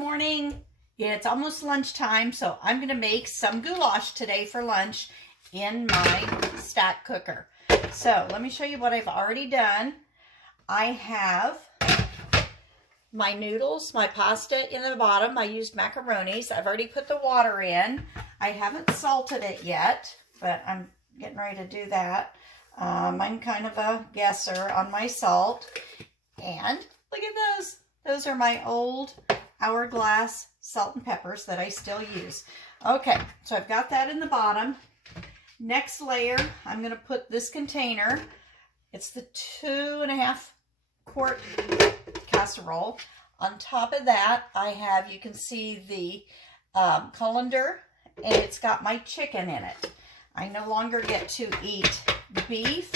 morning. It's almost lunchtime, so I'm going to make some goulash today for lunch in my stack cooker. So let me show you what I've already done. I have my noodles, my pasta in the bottom. I used macaronis. I've already put the water in. I haven't salted it yet, but I'm getting ready to do that. I'm kind of a guesser on my salt. And look at those. Those are my old Hourglass salt and peppers that I still use. Okay, so I've got that in the bottom. Next layer, I'm going to put this container. It's the 2.5 quart casserole. On top of that, I have, you can see the colander, and it's got my chicken in it. I no longer get to eat beef.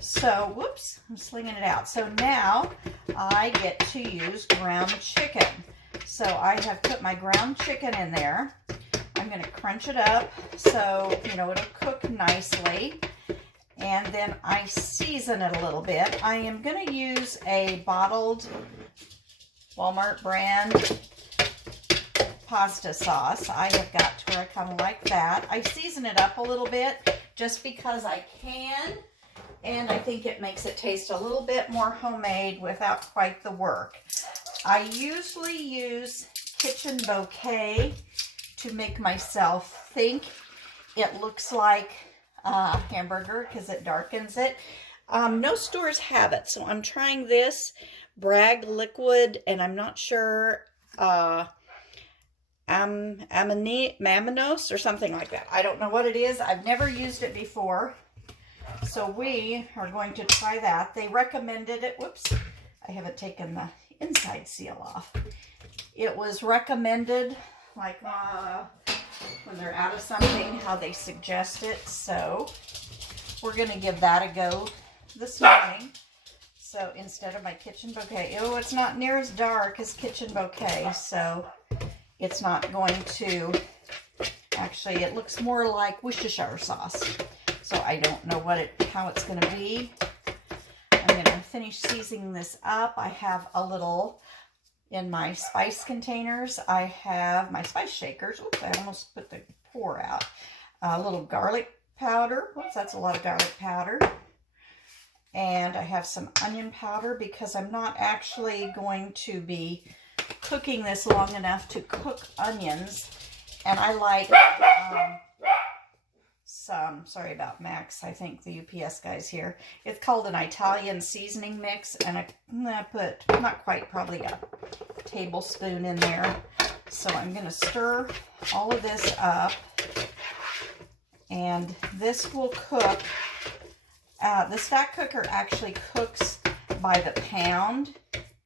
So, whoops, I'm slinging it out. So now I get to use ground chicken. So I have put my ground chicken in there. I'm going to crunch it up so, you know, it'll cook nicely. And then I season it a little bit. I am going to use a bottled Walmart brand pasta sauce. I have got to where I kind of like that. I season it up a little bit just because I can. And I think it makes it taste a little bit more homemade without quite the work. I usually use Kitchen Bouquet to make myself think it looks like a hamburger because it darkens it. No stores have it, so I'm trying this Bragg liquid, and I'm not sure Maminos or something like that. I don't know what it is. I've never used it before. So we are going to try that. They recommended it. Whoops, I haven't taken the inside seal off. It was recommended, like when they're out of something, how they suggest it. So we're going to give that a go this morning. So instead of my Kitchen Bouquet, oh, it's not near as dark as Kitchen Bouquet. So it's not going to, actually, it looks more like Worcestershire sauce. So I don't know how it's going to be. I'm going to finish seasoning this up. I have a little in my spice containers. I have my spice shakers. Oops, I almost put the pour out. A little garlic powder. Whoops, that's a lot of garlic powder. And I have some onion powder because I'm not actually going to be cooking this long enough to cook onions. And I like sorry about Max, I think the UPS guy's here. It's called an Italian seasoning mix, and I put, not quite, probably a tablespoon in there. So I'm going to stir all of this up, and this will cook. The stack cooker actually cooks by the pound.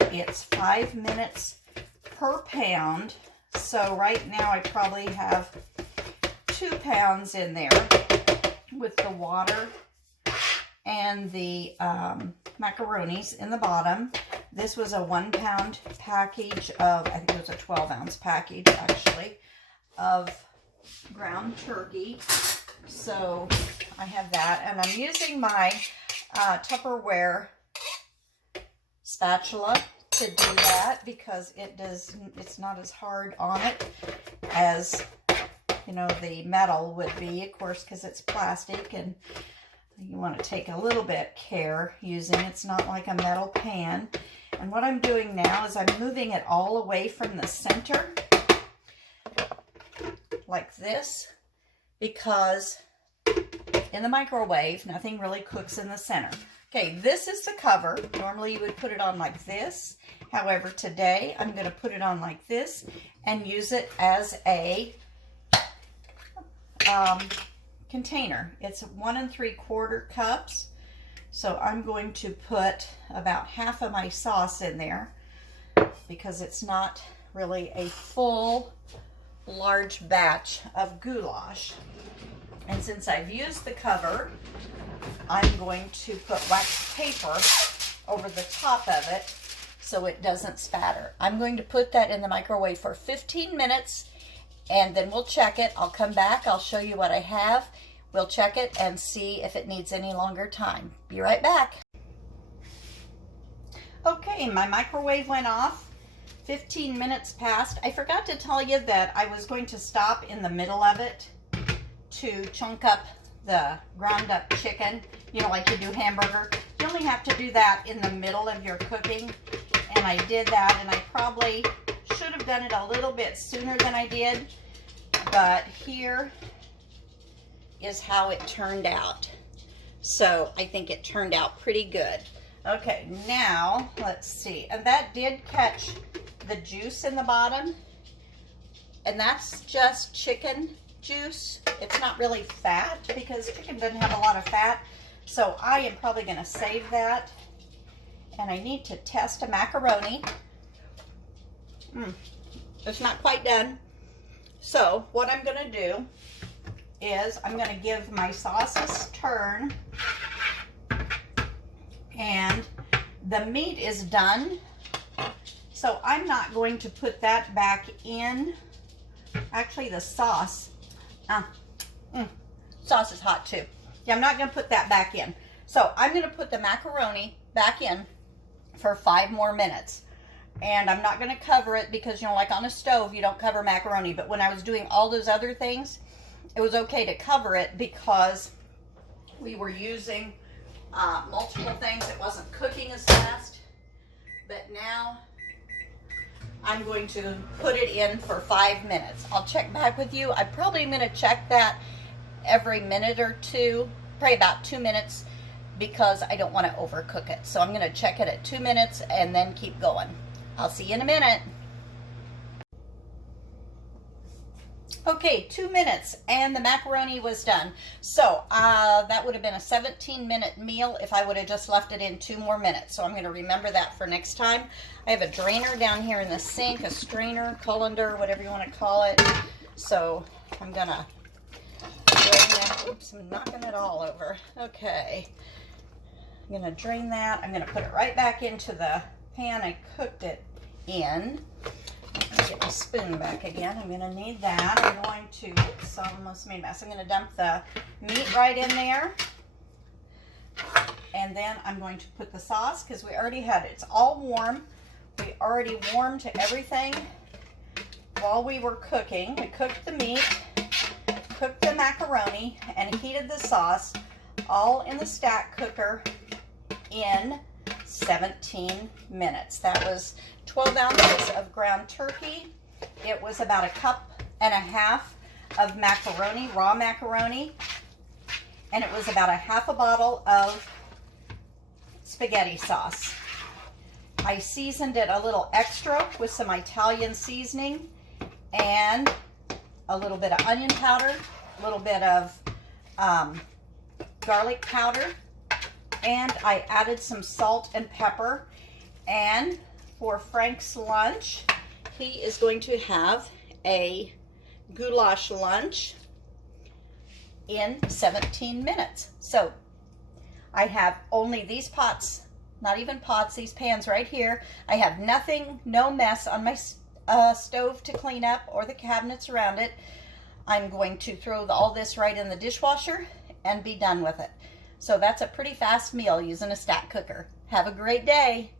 It's 5 minutes per pound. So right now I probably have 2 pounds in there with the water and the macaronis in the bottom. This was a 1 pound package of, I think it was a 12-ounce package actually, of ground turkey. So I have that, and I'm using my Tupperware spatula to do that because it's not as hard on it as, you know, the metal would be, of course, because it's plastic, and you want to take a little bit care using. It's not like a metal pan. And what I'm doing now is I'm moving it all away from the center like this, because in the microwave nothing really cooks in the center. Okay, this is the cover. Normally you would put it on like this. However, today I'm going to put it on like this and use it as a container. It's 1 3/4 cups. So I'm going to put about half of my sauce in there because it's not really a full large batch of goulash. And since I've used the cover, I'm going to put wax paper over the top of it so it doesn't spatter. I'm going to put that in the microwave for 15 minutes, and then we'll check it. I'll come back, I'll show you what I have. We'll check it and see if it needs any longer time. Be right back. Okay, my microwave went off 15 minutes passed. I forgot to tell you that I was going to stop in the middle of it to chunk up the ground up chicken, you know, like you do hamburger. You only have to do that in the middle of your cooking, and I did that, and I probably should have done it a little bit sooner than I did, but here is how it turned out. So I think it turned out pretty good. Okay, now let's see, and that did catch the juice in the bottom, and that's just chicken juice. It's not really fat because chicken doesn't have a lot of fat, so I am probably going to save that. And I need to test a macaroni. It's not quite done. So what I'm going to do is I'm going to give my sauces turn, and the meat is done, so I'm not going to put that back in. Actually, the sauce sauce is hot too. Yeah, I'm not going to put that back in. So I'm going to put the macaroni back in for 5 more minutes. And I'm not going to cover it because, you know, like on a stove, you don't cover macaroni. But when I was doing all those other things, it was okay to cover it because we were using multiple things. It wasn't cooking as fast. But now I'm going to put it in for 5 minutes. I'll check back with you. I probably am going to check that every minute or two, probably about 2 minutes, because I don't want to overcook it. So I'm going to check it at 2 minutes and then keep going. I'll see you in a minute. Okay, 2 minutes and the macaroni was done. So that would have been a 17-minute meal if I would have just left it in 2 more minutes. So I'm going to remember that for next time. I have a drainer down here in the sink, a strainer, colander, whatever you want to call it. So I'm going to drain that. Oops, I'm knocking it all over. Okay. I'm going to drain that. I'm going to put it right back into the pan I cooked it in. Get my spoon back again. I'm going to need that. I'm going to, oops, I almost made a mess. I'm going to dump the meat right in there. And then I'm going to put the sauce, because we already had it. It's all warm. We already warmed everything while we were cooking. We cooked the meat, cooked the macaroni, and heated the sauce all in the stack cooker in 17 minutes. That was 12 ounces of ground turkey. It was about 1.5 cups of macaroni, raw macaroni, and it was about 1/2 bottle of spaghetti sauce. I seasoned it a little extra with some Italian seasoning and a little bit of onion powder, a little bit of garlic powder, and I added some salt and pepper. And for Frank's lunch, he is going to have a goulash lunch in 17 minutes. So I have only these pots, not even pots, these pans right here. I have nothing, no mess on my stove to clean up or the cabinets around it. I'm going to throw all this right in the dishwasher and be done with it. So that's a pretty fast meal using a stack cooker. Have a great day.